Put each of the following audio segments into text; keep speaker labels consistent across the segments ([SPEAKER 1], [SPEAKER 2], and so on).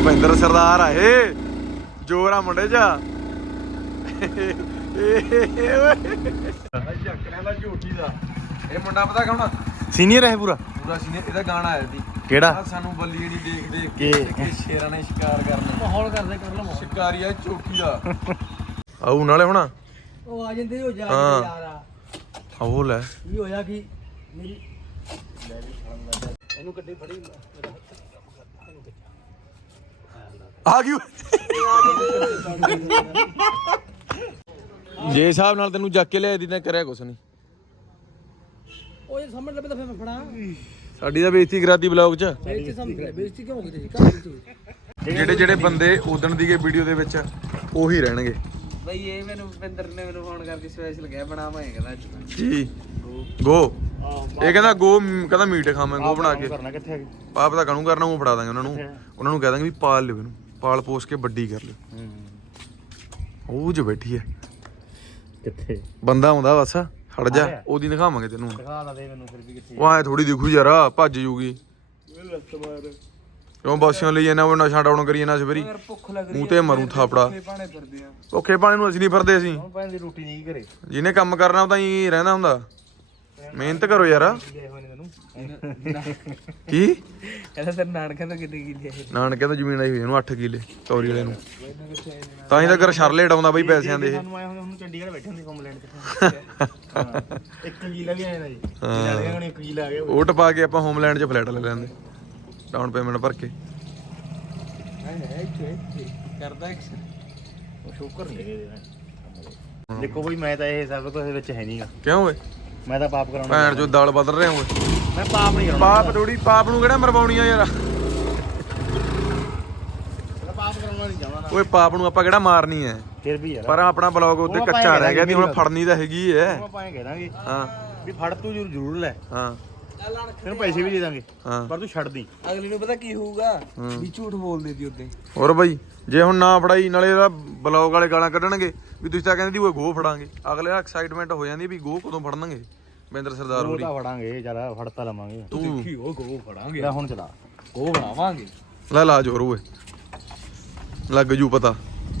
[SPEAKER 1] ਭੁਪਿੰਦਰ ਸਰਦਾਰ ਆਏ ਜੋਰ ਆ ਮੁੰਡੇ ਜਾ ਝੱਕਰਿਆਂ ਦਾ ਝੋਟੀ ਦਾ ਇਹ ਮੁੰਡਾ ਪਤਾ ਕੌਣ
[SPEAKER 2] ਸੀਨੀਅਰ ਹੈ ਪੂਰਾ
[SPEAKER 1] ਪੂਰਾ ਸੀਨੀਅਰ। ਇਹਦਾ ਗਾਣਾ ਆਇਆ ਸੀ
[SPEAKER 2] ਕਿਹੜਾ
[SPEAKER 1] ਸਾਨੂੰ ਬੱਲੀ ਜਿਹੜੀ ਦੇਖ ਦੇਖ ਕੇ ਸ਼ੇਰਾਂ ਨੇ ਸ਼ਿਕਾਰ ਕਰਨਾ
[SPEAKER 3] ਮਾਹੌਲ ਕਰਦੇ ਕਰ ਲਓ
[SPEAKER 1] ਸ਼ਿਕਾਰੀ ਆ ਝੋਟੀ ਦਾ ਆਉ ਨਾਲੇ ਹੁਣ
[SPEAKER 3] ਉਹ ਆ ਜਾਂਦੇ ਹੋ ਜਾ
[SPEAKER 1] ਹਾਂ।
[SPEAKER 3] ਯਾਰ ਆ
[SPEAKER 1] ਆਉ ਲੈ
[SPEAKER 3] ਕੀ ਹੋਇਆ ਕਿ ਮੇਰੀ ਇਹਨੂੰ ਗੱਡੀ ਫੜੀ
[SPEAKER 1] ਆ ਗਈ ਜੇ ਹਿਸਾਬ ਨਾਲ ਤੈਨੂੰ ਚੱਕ ਕੇ ਲਿਆਈ ਦੀ ਤਾਂ ਕਰਿਆ ਕੁਛ ਨਹੀਂ
[SPEAKER 3] ਉਹ ਜੇ ਸਾਹਮਣੇ ਲੱਭੇ ਤਾਂ ਫਿਰ ਮੈਂ ਫੜਾ
[SPEAKER 1] ਸਾਡੀ ਤਾਂ ਬੇਇੱਜ਼ਤੀ ਕਰਾਤੀ ਬਲੌਗ 'ਚ
[SPEAKER 3] ਬੇਇੱਜ਼ਤੀ ਸਮਝ ਬੇਇੱਜ਼ਤੀ ਕਿਉਂ ਹੋ ਗਈ ਤੇਰੀ
[SPEAKER 1] ਜਿਹੜੇ ਜਿਹੜੇ ਬੰਦੇ ਉਦਣ ਦੀਗੇ ਵੀਡੀਓ ਦੇ ਵਿੱਚ ਉਹੀ ਰਹਿਣਗੇ
[SPEAKER 3] ਬਈ ਇਹ ਮੈਨੂੰ ਭਿੰਦਰ ਨੇ ਮੈਨੂੰ ਫੋਨ ਕਰਕੇ ਸਪੈਸ਼ਲ ਗਿਆ ਬਣਾਵਾਂਗੇ ਕਹਿੰਦਾ
[SPEAKER 1] ਜੀ ਗੋ ਇਹ ਕਹਿੰਦਾ ਗੋ ਕਹਿੰਦਾ ਮੀਟ ਖਾਵਾਂ ਗੋ ਬਣਾ ਕੇ
[SPEAKER 2] ਕਰਨਾ ਕਿੱਥੇ ਹੈਗੀ
[SPEAKER 1] ਆਪ ਤਾਂ ਕਾਹਨੂੰ ਕਰਨਾ ਉਹ ਫੜਾ ਦਾਂਗੇ ਉਹਨਾਂ ਨੂੰ ਕਹਿ ਦਾਂਗੇ ਵੀ ਪਾਲ ਲਿਓ ਇਹਨੂੰ ਪਾਲ ਪੋਸ ਕੇ ਵੱਡੀ ਕਰ ਲਿਓ ਉਹ ਜੋ ਬੈਠੀ ਹੈ
[SPEAKER 2] ਕਿੱਥੇ
[SPEAKER 1] ਬੰਦਾ ਆਉਂਦਾ ਬਸ ਹਟ ਜਾ ਉਹਦੀ ਦਿਖਾਵਾਂਗੇ ਤੈਨੂੰ
[SPEAKER 2] ਦਿਖਾ ਦਾ ਦੇ ਮੈਨੂੰ ਫਿਰ ਵੀ ਕਿੱਥੇ
[SPEAKER 1] ਉਹ ਐ ਥੋੜੀ ਦਿਖੂ ਯਾਰ ਭੱਜ ਜੂਗੀ ਕਿਉਂ ਬਾਸੀਆਂ ਲਈ ਇਹਨਾਂ ਉਹ ਨਸ਼ਾ ਡਾਉਣ ਕਰੀ ਇਹਨਾਂ ਸਵੇਰੀ
[SPEAKER 3] ਭੁੱਖ ਲੱਗ
[SPEAKER 1] ਮੂੰਹ ਤੇ ਮਰੂ ਥਾਪੜਾ
[SPEAKER 3] ਪਾਣੇ ਫਿਰਦੇ ਆ
[SPEAKER 1] ਔਖੇ ਪਾਣੀ ਨੂੰ ਅਸੀਂ ਨਹੀਂ ਫਿਰਦੇ ਅਸੀਂ
[SPEAKER 2] ਹੁਣ ਭੈਣ ਦੀ ਰੋਟੀ ਨਹੀਂ ਘਰੇ
[SPEAKER 1] ਜਿਹਨੇ ਕੰਮ ਕਰਨਾ ਉਹ ਤਾਂ ਹੀ ਰਹਿੰਦਾ ਹੁੰਦਾ ਮਿਹਨਤ ਕਰੋ ਯਾਰ
[SPEAKER 2] ਗਏ ਹੋਏ ਨੇ ਤੈਨੂੰ
[SPEAKER 1] ਕੀ
[SPEAKER 3] ਕਹਿੰਦਾ ਤੇਰੇ ਨਾਨਕਿਆਂ ਤੋਂ ਕਿੰਨੇ ਕੀ ਲਿਆ
[SPEAKER 1] ਨਾਨਕਿਆਂ ਤੋਂ ਜ਼ਮੀਨ ਆਈ ਹੋਈ ਇਹਨੂੰ 8 ਕਿੱਲੇ ਕੌਰੀ ਵਾਲੇ ਨੂੰ ਤਾਂ ਹੀ ਤਾਂ ਕਰ ਸ਼ਰਲੇ ਡਾਉਂਦਾ ਬਈ ਪੈਸਿਆਂ ਦੇ ਇਹ
[SPEAKER 2] ਸਾਨੂੰ ਆਏ ਹੁਣ ਚੰਡੀਗੜ੍ਹ ਬੈਠੇ ਹੁੰਦੇ ਹੋਮਲੈਂਡ ਤੇ 1 ਕਿੱਲਾ ਵੀ ਆਇਆ ਨਾ ਜੀ ਲੱਗ ਗਿਆ 1 ਕਿੱਲਾ ਆ ਗਿਆ
[SPEAKER 1] ਉਹ ਟਪਾ ਕੇ ਆਪਾਂ ਹੋਮਲੈਂਡ 'ਚ ਫਲੈਟ ਲੈ ਲੈਂਦੇ ਡਾਊਨ ਪੇਮੈਂਟ ਭਰ ਕੇ
[SPEAKER 3] ਕਰਦਾ ਐਕਸ਼ਨ
[SPEAKER 2] ਉਹ ਸ਼ੋਕਰ ਨਹੀਂ ਹੈਗੇ ਦੇਖੋ ਬਈ ਮੈਂ ਤਾਂ ਇਹ ਸਭ ਕੁਝ ਇਹਦੇ ਵਿੱਚ ਹੈ ਨਹੀਂਗਾ
[SPEAKER 1] ਕਿਉਂ ਓਏ
[SPEAKER 2] ਮੈਂ ਤਾਂ ਪਾਪ ਕਰਾਉਣਾ
[SPEAKER 1] ਭੈਣ ਚੋ ਦਾਲ ਬਦਲ ਰਹੇ ਓਏ
[SPEAKER 2] ਮੈਂ ਪਾਪ ਨਹੀਂ ਕਰਾਉਣਾ
[SPEAKER 1] ਪਾਪ ਥੋੜੀ ਪਾਪ ਨੂੰ ਕਿਹੜਾ ਮਰਵਾਉਣੀ ਆ ਯਾਰ
[SPEAKER 2] ਮੈਂ ਪਾਪ ਕਰਾਉਣਾ ਨਹੀਂ ਚਾਹੁੰਦਾ ਨਾ
[SPEAKER 1] ਓਏ ਪਾਪ ਨੂੰ ਆਪਾਂ ਕਿਹੜਾ ਮਾਰਨੀ ਐ
[SPEAKER 2] ਫਿਰ ਵੀ ਯਾਰ
[SPEAKER 1] ਪਰ ਆਪਣਾ ਬਲੌਗ ਉੱਤੇ ਕੱਚਾ ਰਹਿ ਗਿਆ ਨਹੀਂ ਹੁਣ ਫੜਨੀ ਤਾਂ ਹੈਗੀ ਐ
[SPEAKER 2] ਉਹ ਆਪਾਂ ਇਹ ਕਹਿ ਦਾਂਗੇ
[SPEAKER 1] ਹਾਂ
[SPEAKER 2] ਵੀ ਫੜ ਤੂੰ ਜ਼ਰੂਰ ਲੈ
[SPEAKER 1] ਹਾਂ
[SPEAKER 2] ਤੈਨੂੰ ਪੈਸੇ ਵੀ ਦੇ ਦਾਂਗੇ
[SPEAKER 1] ਹਾਂ
[SPEAKER 2] ਪਰ ਤੂੰ ਛੱਡ ਦੀ
[SPEAKER 3] ਅਗਲੇ ਨੂੰ ਪਤਾ ਕੀ ਹੋਊਗਾ ਵੀ ਝੂਠ ਬੋਲਦੇ ਸੀ ਉਦੋਂ
[SPEAKER 1] ਹੋਰ ਬਾਈ ਜੇ ਹੁਣ ਨਾ ਫੜਾਈ ਨਾਲੇ ਇਹਦਾ ਬਲੌਗ ਵਾਲੇ ਗਾਲਾਂ ਕੱਢਣਗੇ ਵੀ ਤੁਸੀਂ ਤਾਂ ਕਹਿੰਦੇ ਸੀ ਓਏ ਗੋ ਫੜਾਂਗੇ ਅਗਲੇ ਦਾ ਐਕਸਾਈਟਮੈਂਟ ਹੋ ਜਾਂਦੀ ਵੀ ਗੋ ਕਦੋਂ ਫੜਨਗੇ ਬਿੰਦਰ ਸਰਦਾਰ
[SPEAKER 2] ਉਹ
[SPEAKER 1] ਹੋਰੀ
[SPEAKER 2] ਤਾਂ ਫੜਾਂਗੇ ਚੱਲ ਫੜਤਾ ਲਵਾਂਗੇ
[SPEAKER 1] ਤੂੰ
[SPEAKER 3] ਦੇਖੀ ਉਹ ਗੋ ਫੜਾਂਗੇ
[SPEAKER 2] ਲੈ ਹੁਣ ਚਲਾ
[SPEAKER 3] ਗੋ ਬਣਾਵਾਂਗੇ
[SPEAKER 1] ਲੈ ਲਾ ਜੋਰ ਓਏ ਲੱਗ ਜੂ ਪਤਾ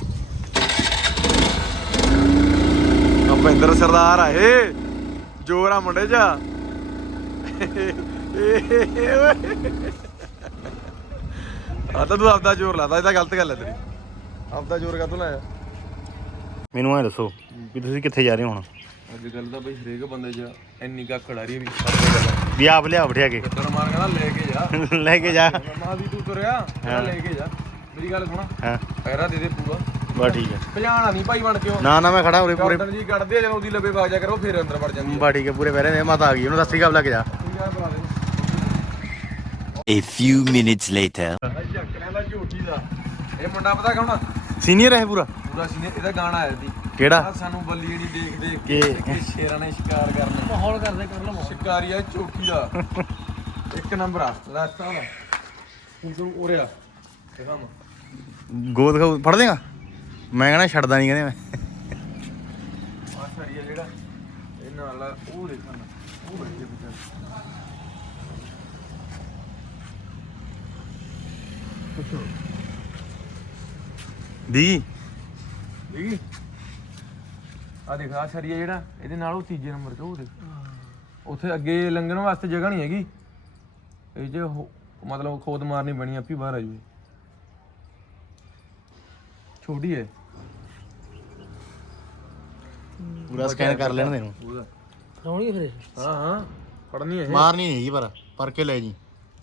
[SPEAKER 1] ਭੁਪਿੰਦਰ ਸਰਦਾਰ ਆਏ ਜੋਰ ਆ ਮੁੰਡੇ ਜਾ ਆ ਤਾਂ ਤੂੰ ਆਪਦਾ ਜ਼ੋਰ ਲਾਦਾ ਇਹ ਤਾਂ ਗਲਤ ਗੱਲ ਹੈ ਤੇਰੀ ਆਪਦਾ ਜ਼ੋਰ ਕਾਹਤੋਂ ਲਾਇਆ
[SPEAKER 2] ਮੈਨੂੰ ਐ ਦੱਸੋ ਵੀ ਤੁਸੀਂ ਕਿੱਥੇ ਜਾ ਰਹੇ ਹੋ ਹੁਣ
[SPEAKER 1] ਅੱਜ ਕੱਲ ਤਾਂ ਬਈ ਹਰੇਕ ਬੰਦੇ 'ਚ ਇੰਨੀ ਕਾ ਖੜਾ ਰਹੀ
[SPEAKER 2] ਵੀ ਆਪ ਲਿਆ ਬਿਠਾ ਕੇ
[SPEAKER 1] ਤਰ ਮਾਰ ਕਹਿੰਦਾ ਲੈ ਕੇ ਜਾ
[SPEAKER 2] ਲੈ ਕੇ ਜਾ
[SPEAKER 1] ਮਾਂ ਦੀ ਤੂੰ ਤੁਰਿਆ ਲੈ ਕੇ ਜਾ ਮੇਰੀ ਗੱਲ ਸੁਣ
[SPEAKER 2] ਹਾਂ
[SPEAKER 1] ਪੈਰਾ ਦੇ ਦੇ ਪੂਰਾ
[SPEAKER 2] ਬਸ ਠੀਕ ਹੈ
[SPEAKER 1] ਭਜਾਣਾ ਨਹੀਂ ਭਾਈ ਬਣ ਕੇ
[SPEAKER 2] ਨਾ ਨਾ ਮੈਂ ਖੜਾ ਉਰੇ ਪੂਰੇ
[SPEAKER 1] ਕਾਟਨ ਜੀ ਕੱਢਦੇ ਆ ਜਦੋਂ ਉਹਦੀ ਲੱਭੇ ਬਾਜਾ ਕਰੋ ਫਿਰ ਅੰਦਰ ਵੜ ਜਾਂਦੀ
[SPEAKER 2] ਬਸ ਠੀਕ ਹੈ ਪੂਰੇ ਪਹਿਰੇ ਨੇ ਮਾਤਾ ਆ ਗਈ ਉਹਨੂੰ ਸਤਿ ਸ੍ਰੀ ਅਕਾਲ ਲੱਗ ਜਾ
[SPEAKER 1] ਠੀਕ ਆ ਬੁਲਾ ਦੇ
[SPEAKER 4] A few minutes later.
[SPEAKER 1] ਝੱਕਰਿਆਂ ਦਾ ਝੋਟੀ ਦਾ ਇਹ ਮੁੰਡਾ ਪਤਾ ਕੌਣ
[SPEAKER 2] ਸੀਨੀਅਰ ਹੈ ਪੂਰਾ
[SPEAKER 1] ਪੂਰਾ ਸੀਨੀਅਰ। ਇਹਦਾ ਗਾਣਾ ਆਇਆ ਸੀ
[SPEAKER 2] ਕਿਹੜਾ
[SPEAKER 1] ਸਾਨੂੰ ਬੱਲੀ ਜਿਹੜੀ ਦੇਖ ਦੇਖ ਕੇ ਸ਼ੇਰਾਂ ਨੇ ਸ਼ਿਕਾਰ ਕਰਨਾ
[SPEAKER 3] ਮਾਹੌਲ ਕਰਦੇ ਕਰ ਲਓ
[SPEAKER 1] ਸ਼ਿਕਾਰੀ ਆ ਝੋਟੀ ਦਾ ਇੱਕ ਨੰਬਰ ਆ ਰਸਤਾ ਦਾ ਤੂੰ ਉਰਿਆ ਦਿਖਾਵਾਂ
[SPEAKER 2] ਗੋਦ ਖਾਉ ਫੜ ਦੇਗਾ ਮੈਂ ਕਹਿੰਦਾ ਛੱਡਦਾ ਨਹੀਂ ਕਹਿੰਦੇ ਮੈਂ
[SPEAKER 1] ਆ ਸਰੀਆ ਜਿਹੜਾ ਇਹ ਨਾਲ ਉਹ ਦੇਖਣਾ ਉਹ ਬੈਠੇ ਵਿਚਾਰ
[SPEAKER 2] ਦੀ
[SPEAKER 1] ਠੀਕ ਆ ਦੇਖ ਆ ਸਰੀਆ ਜਿਹੜਾ ਇਹਦੇ ਨਾਲ ਉਹ ਤੀਜੇ ਨੰਬਰ ਤੇ ਉਹ ਦੇਖ ਉੱਥੇ ਅੱਗੇ ਲੰਘਣ ਵਾਸਤੇ ਜਗ੍ਹਾ ਨਹੀਂ ਹੈਗੀ ਇਹ ਜੇ ਮਤਲਬ ਖੋਦ ਮਾਰਨੀ ਬਣੀ ਆਪੀ ਬਾਹਰ ਆ ਜੂਏ ਛੋਟੀ ਹੈ
[SPEAKER 2] ਪੂਰਾ ਸਕੈਨ ਕਰ ਲੈਣ ਦੇ ਨੂੰ
[SPEAKER 1] ਉਹਦਾ
[SPEAKER 3] ਫੜਾਉਣਗੇ ਫਿਰ
[SPEAKER 1] ਹਾਂ ਹਾਂ ਪੜਨੀ ਹੈ
[SPEAKER 2] ਮਾਰਨੀ ਨਹੀਂ ਹੈਗੀ ਪਰ ਕੇ ਲੈ ਜੀ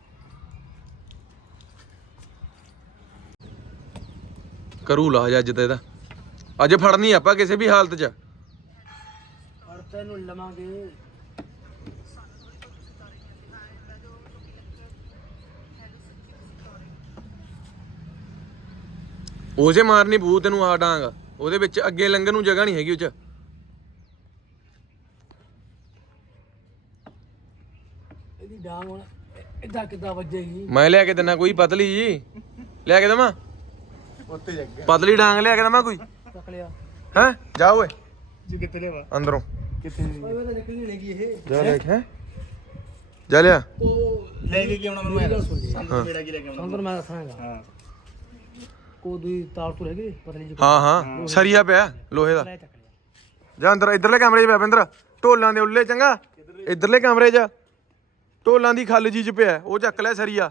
[SPEAKER 1] ਕਰੂ ਲਾਜ ਅੱਜ ਤੇ ਇਹਦਾ ਅੱਜ ਫੜਨੀ ਆਪਾਂ ਕਿਸੇ ਵੀ ਹਾਲਤ 'ਚ
[SPEAKER 3] ਔਰ ਤੈਨੂੰ ਲਵਾਂਗੇ
[SPEAKER 1] ਉਸੇ ਮਾਰਨੀ ਬੂ ਤੈਨੂੰ ਆ ਡਾਂਗ ਉਹਦੇ ਵਿੱਚ ਅੱਗੇ ਲੰਘਣ ਨੂੰ ਜਗ੍ਹਾ ਨਹੀਂ ਹੈਗੀ ਉਹ 'ਚ
[SPEAKER 3] ਇਹਦੀ ਡਾਂਗ ਹੁਣ ਇੱਦਾਂ ਕਿੱਦਾਂ ਵੱਜੇਗੀ
[SPEAKER 1] ਮੈਂ ਲਿਆ ਕੇ ਦਿੰਨਾ ਕੋਈ ਪਤਲੀ ਜੀ ਲਿਆ ਕੇ ਦਵਾਂ
[SPEAKER 2] ਉੱਤੇ ਜੱਗ
[SPEAKER 1] ਪਤਲੀ ਡਾਂਗ ਲਿਆ ਕੇ ਦਵਾਂ ਕੋਈ
[SPEAKER 3] ਚੱਕ ਲਿਆ
[SPEAKER 1] ਹੈ ਜਾ ਓਏ
[SPEAKER 2] ਜੀ ਕਿੱਥੇ ਲੈਵਾ
[SPEAKER 1] ਅੰਦਰੋਂ
[SPEAKER 2] ਕਿੱਥੇ
[SPEAKER 3] ਓਏ ਉਹ ਤਾਂ ਨਿਕਲੀ ਨਹੀਂ ਇਹ
[SPEAKER 1] ਜਾ ਦੇਖ ਹੈ ਜਾ ਲਿਆ
[SPEAKER 3] ਉਹ
[SPEAKER 2] ਲੈ ਕੇ ਕੀ ਆਉਣਾ ਮੈਨੂੰ
[SPEAKER 3] ਗੱਲ ਸੁਣ ਲਈ
[SPEAKER 2] ਸਾਨੂੰ ਮੇਰਾ ਕੀ ਲੈ ਕੇ ਆਉਣਾ
[SPEAKER 3] ਸੰਦਰ ਮੈਂ ਦੱਸਾਂਗਾ
[SPEAKER 2] ਹਾਂ ਉਹ ਦੂਈ ਤਾਰ ਤੋਂ ਹੈਗੇ ਪਤਲੀ ਜਿਹੀ
[SPEAKER 1] ਹਾਂ ਹਾਂ ਸਰੀਆ ਪਿਆ ਲੋਹੇ ਦਾ।
[SPEAKER 2] ਲੈ ਚੱਕ ਲਿਆ।
[SPEAKER 1] ਜਾ ਅੰਦਰ ਇਧਰਲੇ ਕਮਰੇ 'ਚ ਪਿਆ ਪਿੰਦਰ, ਢੋਲਾਂ ਦੇ ਉੱਲੇ ਚੰਗਾ। ਇਧਰਲੇ ਕਮਰੇ 'ਚ ਢੋਲਾਂ ਦੀ ਖੱਲ ਜੀ 'ਚ ਪਿਆ, ਉਹ ਚੱਕ ਲੈ ਸਰੀਆ।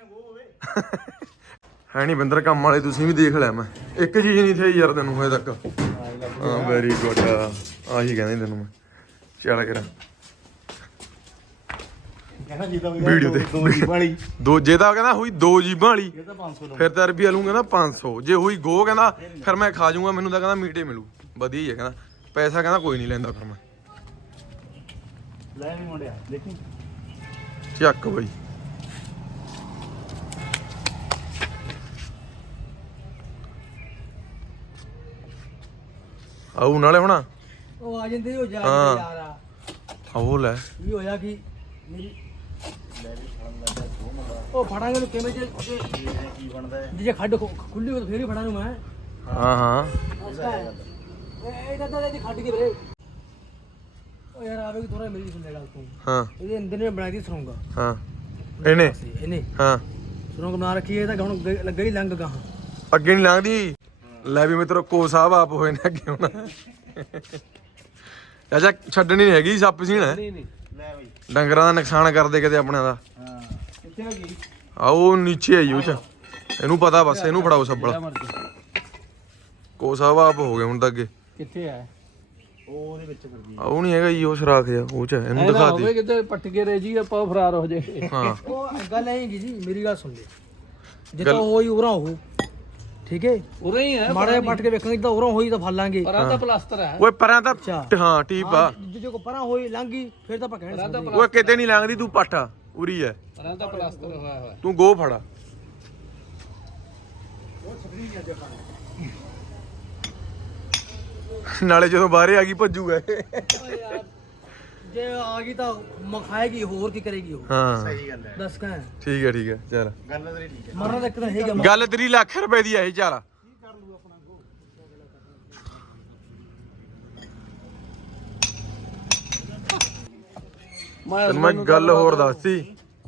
[SPEAKER 1] ਹੈ ਨਹੀਂ ਬਿੰਦਰ ਕੰਮ ਵਾਲੇ, ਤੁਸੀਂ ਵੀ ਦੇਖ ਲਿਆ। ਮੈਂ ਇੱਕ ਚੀਜ਼ ਨਹੀਂ ਥਈ ਯਾਰ ਤੈਨੂੰ ਹਜੇ ਤੱਕ। ਹਾਂ ਵੈਰੀ ਗੁੱਡ, ਆਹੀ ਕਹਿੰਦੇ ਤੈਨੂੰ ਮੈਂ। ਚੱਲ ਕਰਾਂ
[SPEAKER 2] ਕਹਿੰਦਾ ਜਿੱਦਾਂ
[SPEAKER 1] ਵੀਡੀਓ ਤੇ
[SPEAKER 2] ਦੋ ਜੀਬਾਂ ਵਾਲੀ
[SPEAKER 1] ਦੋ, ਜੇ ਤਾਂ ਕਹਿੰਦਾ ਹੋਈ 2 ਜੀਬਾਂ ਵਾਲੀ
[SPEAKER 2] ਇਹ ਤਾਂ 500
[SPEAKER 1] ਫਿਰ ਤਾਂ ਰੁਪਿਆ ਲੂੰ ਕਹਿੰਦਾ 500। ਜੇ ਹੋਈ ਗੋ ਕਹਿੰਦਾ ਫਿਰ ਮੈਂ ਖਾ ਜਾਊਂਗਾ, ਮੈਨੂੰ ਤਾਂ ਕਹਿੰਦਾ ਮੀਟੇ ਮਿਲੂ ਵਧੀਆ ਹੀ ਹੈ ਕਹਿੰਦਾ। ਪੈਸਾ ਕਹਿੰਦਾ ਕੋਈ ਨਹੀਂ ਲੈਂਦਾ ਫਿਰ ਮੈਂ।
[SPEAKER 2] ਲੈ ਵੀ ਮੁੰਡਿਆ ਦੇਖੀ
[SPEAKER 1] ਚੱਕ ਬਈ। ਆਉ ਨਾਲੇ ਹੁਣ
[SPEAKER 2] ਉਹ ਆ ਜਾਂਦੇ ਹੋ ਜਾ
[SPEAKER 1] ਹਾਂ।
[SPEAKER 2] ਯਾਰ ਆ
[SPEAKER 1] ਆਉ ਲੈ
[SPEAKER 2] ਵੀ ਹੋਇਆ ਕਿ ਮੇਰੀ ਉਹ ਫੜਾਂਗੇ ਨੂੰ ਕਿਵੇਂ ਕੀ ਬਣਦਾ ਹੈ ਜੇ ਖੱਡ ਖੁੱਲੀ ਹੋ ਤਾਂ ਫੇਰ ਹੀ ਫੜਾਂ ਨੂੰ ਮੈਂ।
[SPEAKER 1] ਹਾਂ ਹਾਂ
[SPEAKER 2] ਇਹ ਤਾਂ ਇਹਦੀ ਖੱਡ ਕੇ ਵੀਰੇ ਉਹ ਯਾਰ ਆਵੇ ਕਿ ਥੋੜਾ ਮੇਰੀ ਸੁਣ ਲੈ ਗੱਲ ਤੂੰ।
[SPEAKER 1] ਹਾਂ
[SPEAKER 2] ਇਹਦੇ ਅੰਦਰ ਨੇ ਬਣਾਈ ਦੀ ਸਰੋਂਗਾ
[SPEAKER 1] ਹਾਂ ਇਹਨੇ
[SPEAKER 2] ਇਹਨੇ
[SPEAKER 1] ਹਾਂ
[SPEAKER 2] ਸਰੋਂਗ ਬਣਾ ਰੱਖੀ ਹੈ ਤਾਂ ਹੁਣ ਲੱਗਾ ਹੀ ਲੰਘ ਗਾ।
[SPEAKER 1] ਅੱਗੇ ਨਹੀਂ ਲੰਘਦੀ। ਲੈ ਵੀ ਮਿੱਤਰੋ ਕੋ ਸਾਹਿਬ ਆਪ ਹੋਏ ਨੇ ਅੱਗੇ ਹੁਣ। ਚਾਚਾ ਛੱਡਣੀ ਨਹੀਂ ਹੈਗੀ, ਸੱਪ ਸੀਣਾ
[SPEAKER 2] ਨਹੀਂ ਲੈ ਬਈ
[SPEAKER 1] ਡੰਗਰਾਂ ਦਾ ਨੁਕਸਾਨ ਕਰਦੇ ਕਿਤੇ ਆਪਣੇ ਦਾ।
[SPEAKER 2] ਹਾਂ ਕਿੱਥੇ ਹੋ ਗਈ
[SPEAKER 1] ਆਓ ਨੀਚੇ ਆਈ ਉਹ ਚ, ਇਹਨੂੰ ਪਤਾ ਬਸ, ਇਹਨੂੰ ਫੜਾਓ ਸੱਬਲ। ਕੋ ਸਾਹਿਬ ਆਪ ਹੋ ਗਏ ਹੁਣ ਤਾਂ ਅੱਗੇ।
[SPEAKER 2] ਕਿੱਥੇ ਆ ਉਹ ਉਹਦੇ ਵਿੱਚ ਕਰਦੀ
[SPEAKER 1] ਉਹ ਨਹੀਂ ਹੈਗਾ ਜੀ ਉਹ ਸਰਾਖ ਜਿਹਾ, ਉਹ ਚ ਇਹਨੂੰ ਦਿਖਾ ਦੇ।
[SPEAKER 3] ਕਿਤੇ ਪੱਟ ਕੇ ਰਹਿ ਜੀ ਆਪਾਂ ਫਰਾਰ ਹੋ ਜੇ।
[SPEAKER 1] ਹਾਂ
[SPEAKER 2] ਉਹ ਗੱਲ ਐਂ ਜੀ ਮੇਰੀ ਗੱਲ ਸੁਣ ਲੈ, ਜਿੱਦਾਂ ਹੋਈ ਉਰਾਂ ਹੋ ਠੀਕ ਹੈ
[SPEAKER 3] ਉਰੇ ਹੀ ਹੈ,
[SPEAKER 2] ਮਾੜਾ ਜਿਹਾ ਪੱਟ ਕੇ ਵੇਖਾਂਗੇ ਤਾਂ ਉਰਾਂ ਹੋਈ ਤਾਂ ਫੜ ਲਾਂਗੇ।
[SPEAKER 3] ਪਰਾਂ ਦਾ ਪਲਾਸਟਰ ਹੈ।
[SPEAKER 1] ਓਏ ਪਰਾਂ ਤਾਂ
[SPEAKER 2] ਅੱਛਾ।
[SPEAKER 1] ਹਾਂ ਟੀਪ ਆ।
[SPEAKER 2] ਜੇ ਕੋ ਪਰਾਂ ਹੋਈ ਲੰਘੀ ਫਿਰ ਤਾਂ ਆਪਾਂ ਕਹਿਣ ਸਕਦੇ
[SPEAKER 1] ਓਏ ਕਿਤੇ ਨਹੀਂ ਲੰਘਦੀ, ਤੂੰ ਪਾਠਾ ਉਰੀ ਐ,
[SPEAKER 3] ਪਰਾਂ ਦਾ ਪਲਾਸਟਰ ਹੋਇਆ ਹੋਇਆ।
[SPEAKER 1] ਤੂੰ ਗੋ ਫੜਾ। ਨਾਲੇ ਜਦੋਂ ਬਾਹਰੇ ਆ ਗਈ ਭੱਜੂਗਾ ਇਹ।
[SPEAKER 2] ਓਏ ਯਾਰ ਜੇ ਆ ਗਈ ਤਾਂ ਮਖਾਏਗੀ, ਹੋਰ ਕੀ ਕਰੇਗੀ ਉਹ।
[SPEAKER 1] ਹਾਂ
[SPEAKER 2] ਸਹੀ ਗੱਲ ਹੈ ਦੱਸ ਕਾ
[SPEAKER 1] ਠੀਕ ਹੈ ਠੀਕ ਹੈ ਚੱਲ।
[SPEAKER 2] ਗੱਲ ਤੇਰੀ ਠੀਕ ਹੈ, ਮਰਨ ਦਾ ਇੱਕ ਤਾਂ ਹੈਗਾ।
[SPEAKER 1] ਗੱਲ ਤੇਰੀ ਲੱਖ ਰੁਪਏ ਦੀ ਆਈ ਚੱਲ। ਤੈਨੂੰ ਮੈਂ ਗੱਲ ਹੋਰ ਦੱਸਤੀ,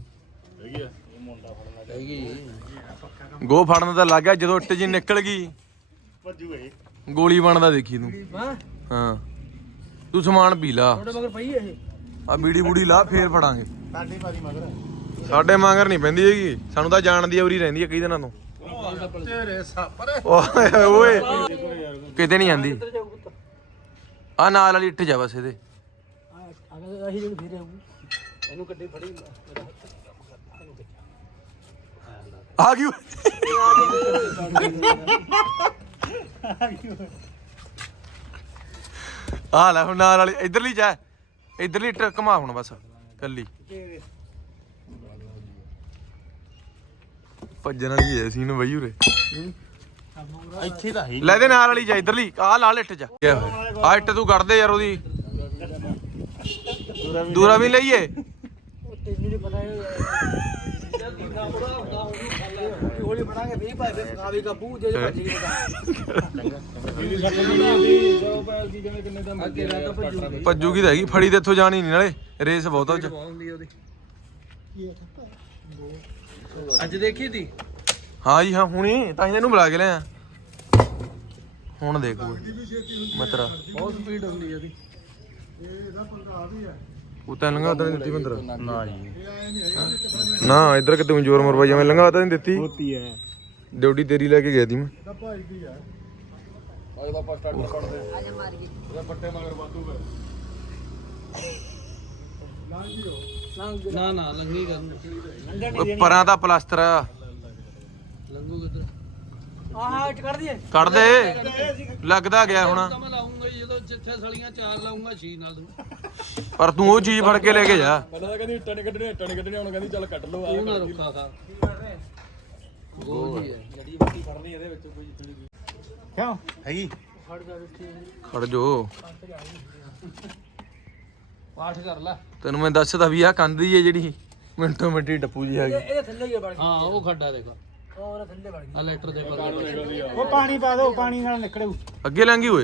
[SPEAKER 1] ਗੋ ਫੜਨ ਦਾ ਲੱਗ ਗਿਆ ਜਦੋਂ ਇੱਟ ਜੀ ਨਿਕਲ ਗਈ
[SPEAKER 2] ਭੱਜੂ ਇਹ
[SPEAKER 1] ਗੋਲੀ ਬਣਦਾ ਦੇਖੀ ਤੂੰ।
[SPEAKER 2] ਹਾਂ
[SPEAKER 1] ਹਾਂ ਤੂੰ ਸਮਾਨ ਪੀ ਲਾ,
[SPEAKER 2] ਤੁਹਾਡੇ ਮਗਰ ਪਈ ਇਹ
[SPEAKER 1] ਆ ਬੀੜੀ ਬੂੜੀ ਲਾ ਫੇਰ ਫੜਾਂਗੇ।
[SPEAKER 2] ਸਾਡੇ ਪਾਦੀ ਮਗਰ
[SPEAKER 1] ਸਾਡੇ ਮਗਰ ਨਹੀਂ ਪੈਂਦੀ ਹੈਗੀ, ਸਾਨੂੰ ਤਾਂ ਜਾਣਦੀ ਆ ਉਰੀ ਰਹਿੰਦੀ ਆ ਕਈ ਦਿਨਾਂ ਤੋਂ।
[SPEAKER 2] ਤੇਰੇ ਸਾਪਰ
[SPEAKER 1] ਓਏ ਓਏ ਕਿਤੇ ਨਹੀਂ ਜਾਂਦੀ, ਆ ਨਾਲ ਵਾਲੀ ਇੱਟ ਜਾ ਬਸ ਇਹਦੇ।
[SPEAKER 2] ਅਗਰ ਅਸੀਂ ਜਿਹਨੂੰ ਫੇਰੇ ਆਉਂ ਇਹਨੂੰ ਕੱਢੇ ਫੜੀ
[SPEAKER 1] ਆ ਗਈ ਆ ਲੈ ਹੁਣ ਨਾਲ ਵਾਲੀ ਇਧਰਲੀ ਜਾ, ਇਧਰਲੀ ਇੱਟ ਘੁਮਾ ਹੁਣ ਬਸ ਕੱਲੀ। ਭੱਜਣ ਵਾਲੀ ਐ ਸੀ ਨੂੰ ਬਈ ਉਰੇ।
[SPEAKER 2] ਇੱਥੇ ਤਾਂ ਹੈ
[SPEAKER 1] ਲੈ ਦੇ ਨਾਲ ਵਾਲੀ ਜਾ ਇਧਰਲੀ, ਆ ਲਾਲ ਇੱਟ ਜਾ। ਆ ਇੱਟ ਤੂੰ ਕੱਢ ਦੇ ਯਾਰ ਉਹਦੀ, ਦੂਰਾ ਵੀ ਲਈਏ।
[SPEAKER 2] ਤੈਨੂੰ ਨਹੀਂ ਪਤਾ ਹੌਲੀ ਬਣਾਗੇ ਵੀ ਭਾਈ ਫੇ ਖਾਵੀ ਕਾਬੂ ਜੇ ਭੱਜ ਗਏ ਤਾਂ
[SPEAKER 1] ਭੱਜੂਗੀ ਤਾਂ ਹੈਗੀ, ਫੜੀ ਤੇ ਇੱਥੋਂ ਜਾਣੀ ਨਹੀਂ, ਨਾਲੇ ਰੇਸ ਬਹੁਤ ਆ ਉਹ ਚ।
[SPEAKER 3] ਅੱਜ ਦੇਖੀ ਤੀ
[SPEAKER 1] ਹਾਂ ਜੀ ਹਾਂ ਹੁਣੀ ਤਾਂ ਇਹਨੂੰ ਬੁਲਾ ਕੇ ਲਿਆ। ਹੁਣ ਦੇਖ ਓਏ ਮਤਰਾ
[SPEAKER 3] ਬਹੁਤ ਸਪੀਡ ਹੁੰਦੀ ਉਹਦੀ।
[SPEAKER 1] ਉਹ ਤਾਂ ਲੰਘਾ ਤਾਂ ਨਹੀਂ ਦਿੱਤੀ ਬੰਦਰ
[SPEAKER 2] ਨਾ ਜੀ
[SPEAKER 1] ਨਾ, ਇੱਧਰ ਕਿਤੇ ਜ਼ੋਰ ਮਰਵਾਈ ਜਿਵੇਂ ਲੰਘਾ ਤਾਂ ਨਹੀਂ ਦਿੱਤੀ।
[SPEAKER 2] ਹੋਤੀ ਹੈ
[SPEAKER 1] ਡਿਊਟੀ ਤੇਰੀ ਲੈ ਕੇ ਗਿਆ ਦੀ ਮੈਂ।
[SPEAKER 3] ਨਾ ਨਾ ਲੰਗੀ ਕਰ
[SPEAKER 1] ਓਏ ਪਰਾਂ ਦਾ ਪਲਾਸਟਰ ਆ।
[SPEAKER 3] ਲੰਗੂ ਕਿੱਧਰ
[SPEAKER 2] ਆਹ ਇੱਟ ਕੱਢ ਦਈਏ
[SPEAKER 1] ਕੱਢ ਦੇ, ਲੱਗਦਾ ਗਿਆ ਹੁਣ।
[SPEAKER 3] ਤਾਂ ਮੈਂ ਲਾਉਂਗਾ ਹੀ, ਜਦੋਂ ਜਿੱਥੇ ਸਲੀਆਂ 4 ਲਾਉਂਗਾ 6 ਨਾਲ ਦੂੰ।
[SPEAKER 1] ਪਰ ਤੂੰ ਉਹ ਚੀਜ਼ ਫੜ ਕੇ ਲੈ ਕੇ ਜਾ।
[SPEAKER 3] ਉਹ ਨਾ ਰੁੱਖਾ ਖਾ ਗੋਲ ਹੀ ਹੈ।
[SPEAKER 2] ਕਿਉਂ ਹੈਗੀ
[SPEAKER 1] ਖੜ ਜੋ,
[SPEAKER 3] ਪਾਠ ਕਰ ਲੈ।
[SPEAKER 1] ਤੈਨੂੰ ਮੈਂ ਦੱਸਦਾ ਵੀ ਆ ਕੰਧ ਦੀ ਹੈ ਜਿਹੜੀ ਮਿੰਟੋ ਮਿੰਟੀ ਟੱਪੂ ਜੀ ਹੈਗੀ।
[SPEAKER 2] ਇਹਦੇ ਥੱਲੇ ਹੀ ਵੜ ਗਈ
[SPEAKER 3] ਹਾਂ ਉਹ ਖੱਡਾ ਦੇਖੋ,
[SPEAKER 2] ਉਹ ਥੱਲੇ ਵੜ ਗਈ।
[SPEAKER 3] ਆ ਲੈਟਰ ਦੇ ਪਰ
[SPEAKER 2] ਉਹ ਪਾਣੀ ਪਾ ਦੋ, ਪਾਣੀ ਨਾਲ ਨਿਕਲੂ।
[SPEAKER 1] ਅੱਗੇ ਲੰਘੀ ਓਏ।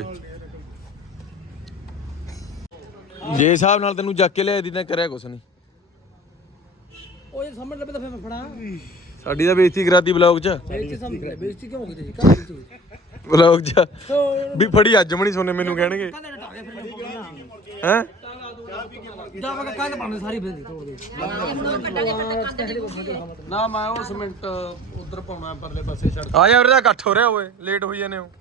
[SPEAKER 1] ਜੇ ਹਿਸਾਬ ਨਾਲ ਤੈਨੂੰ ਚੱਕ ਕੇ ਲਿਆ ਦੀ ਤਾਂ ਕਰਿਆ ਕੁਛ ਨਹੀਂ।
[SPEAKER 2] ਉਹ ਜੇ ਸਾਹਮਣੇ ਲੱਭੇ ਤਾਂ ਫਿਰ ਮੈਂ ਫੜਾ
[SPEAKER 1] ਸਾਡੀ ਤਾਂ ਬੇਇੱਜ਼ਤੀ ਕਰਾਤੀ ਬਲੌਗ 'ਚ
[SPEAKER 2] ਬੇਇੱਜ਼ਤੀ ਸਮਝ ਬੇਇੱਜ਼ਤੀ ਕਿਉਂ ਹੋ ਗਈ ਤੇਰੀ ਕਾਹ ਬੇਇੱਜ਼ਤੀ
[SPEAKER 1] ਬਲੌਗ 'ਚ ਵੀ ਫੜੀ ਅੱਜ ਮਣੀ ਸੋਨੇ ਮੈਨੂੰ ਕਹਿਣਗੇ
[SPEAKER 2] ਕਹਿੰਦੇ ਟਾਕੇ ਫਿਰ ਮੈਂ ਬੋਲਣਾ
[SPEAKER 1] ਹੈ
[SPEAKER 2] ਜਾ ਮੈਂ ਕੰਨ ਪਾਣੇ ਸਾਰੀ ਫਿਰ ਤੋੜ ਦੇ
[SPEAKER 3] ਨਾ ਮੈਂ ਉਹ ਸਿਮੈਂਟ ਉਧਰ ਪਾਉਣਾ ਪਰਲੇ ਪਾਸੇ ਛੱਡ
[SPEAKER 1] ਆ ਜਾ ਉਹਦਾ ਇਕੱਠ ਹੋ ਰਿਹਾ ਓਏ ਲੇਟ ਹੋਈ ਜਾਂਦੇ ਹੋ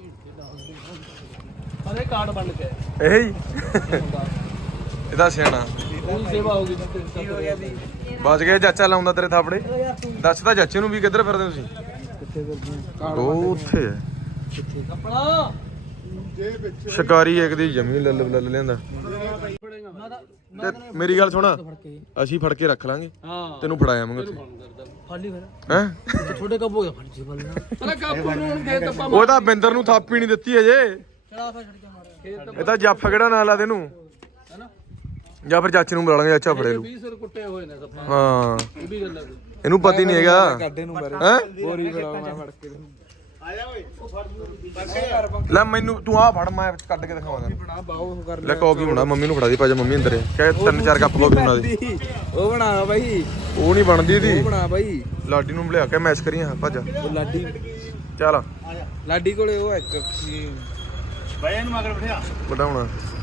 [SPEAKER 3] ਅਰੇ ਕਾਰਡ ਬਣ ਕੇ
[SPEAKER 1] ਇਹ ਹੀ ਇਹਦਾ ਸਿਆਣਾ
[SPEAKER 3] ਉਹ ਸੇਵਾ ਹੋ ਗਈ ਕੀ ਹੋ ਗਿਆ ਵੀ
[SPEAKER 1] ਬਚ ਗਿਆ ਚਾਚਾ ਲਾਉਂਦਾ ਤੇਰੇ ਥਾਪੜੇ ਦੱਸ ਤਾਂ ਚਾਚੇ ਨੂੰ ਵੀ ਕਿੱਧਰ ਫਿਰਦੇ ਤੁਸੀਂ
[SPEAKER 2] ਕਿੱਥੇ ਫਿਰਦੇ
[SPEAKER 1] ਉਹ ਉੱਥੇ ਹੈ
[SPEAKER 2] ਕਿੱਥੇ ਕੱਪੜਾ
[SPEAKER 1] ਸ਼ਿਕਾਰੀ ਇੱਕ ਦੀ ਜਮੀ ਲੱਲ ਲੈਂਦਾ
[SPEAKER 2] ਮੈਂ
[SPEAKER 1] ਤੇ ਮੇਰੀ ਗੱਲ ਸੁਣਾ
[SPEAKER 2] ਫੜ ਕੇ
[SPEAKER 1] ਅਸੀਂ ਫੜ ਕੇ ਰੱਖ ਲਾਂਗੇ
[SPEAKER 3] ਹਾਂ
[SPEAKER 1] ਤੈਨੂੰ ਫੜਾ ਆਵਾਂਗੇ ਉੱਥੇ
[SPEAKER 2] ਖਾਲੀ ਫਿਰ
[SPEAKER 1] ਹੈ
[SPEAKER 2] ਛੋਟੇ ਕੱਪ ਹੋ ਗਿਆ ਫੜ ਜੀ ਬਲਣਾ
[SPEAKER 3] ਅਰੇ ਕਾਪੂ ਨੂੰ ਦੇ ਤੱਪਾ
[SPEAKER 1] ਉਹ ਤਾਂ ਬਿੰਦਰ ਨੂੰ ਥਾਪੀ ਨਹੀਂ ਦਿੱਤੀ ਅਜੇ
[SPEAKER 2] ਚੜਾ ਫਿਰ ਛੱਡ ਕੇ ਮਾਰਿਆ
[SPEAKER 1] ਇਹ ਤਾਂ ਜੱਫ ਕਿਹੜਾ ਨਾਂ ਲਾ ਤੈਨੂੰ
[SPEAKER 3] ਹੈਨਾ
[SPEAKER 1] ਜਾਂ ਫਿਰ ਚਾਚੇ ਨੂੰ ਬੁਲਾ ਲਾਂਗੇ ਚਾਚਾ ਫੜੇ ਲੂ
[SPEAKER 3] 20 ਸਿਰ ਕੁੱਟੇ ਹੋਏ ਨੇ ਤੱਪਾ
[SPEAKER 1] ਹਾਂ
[SPEAKER 3] ਇਹ ਵੀ ਗੱਲ ਹੈ
[SPEAKER 1] ਇਹਨੂੰ ਪਤਾ ਹੀ ਨਹੀਂ ਹੈਗਾ
[SPEAKER 3] ਕੱਢੇ ਨੂੰ ਬਾਰੇ
[SPEAKER 1] ਹੈ
[SPEAKER 3] ਬੋਰੀ ਫੜਾਓ ਮੈਂ ਫੜ ਕੇ
[SPEAKER 1] ਲੈ ਮੈਨੂੰ ਤੂੰ ਆ ਫੜ ਮੈਂ ਕੱਢ ਕੇ ਦਿਖਾਵਾਂਗਾ
[SPEAKER 3] ਬਣਾ ਬਾਹੂ ਕਰ
[SPEAKER 1] ਲੈ ਕਾਫੀ ਬਣਾ ਮੰਮੀ ਨੂੰ ਫੜਾ ਦੀ ਭਾਜਾ ਮੰਮੀ ਅੰਦਰ ਹੈ ਕਹੇ 3-4 ਕੱਪ ਕਾਫੀ ਬਣਾ ਦੇ
[SPEAKER 3] ਉਹ ਬਣਾ ਬਾਈ
[SPEAKER 1] ਉਹ ਨਹੀਂ ਬਣਦੀ ਦੀ
[SPEAKER 3] ਬਣਾ ਬਾਈ
[SPEAKER 1] ਲਾਡੀ ਨੂੰ ਲਿਆ ਕੇ ਮੈਚ ਕਰੀਆਂ ਭਾਜਾ
[SPEAKER 3] ਉਹ ਲਾਡੀ
[SPEAKER 1] ਚੱਲ
[SPEAKER 3] ਲਾਡੀ ਕੋਲੇ ਉਹ ਇੱਕ
[SPEAKER 1] ਵਧਾਉਣਾ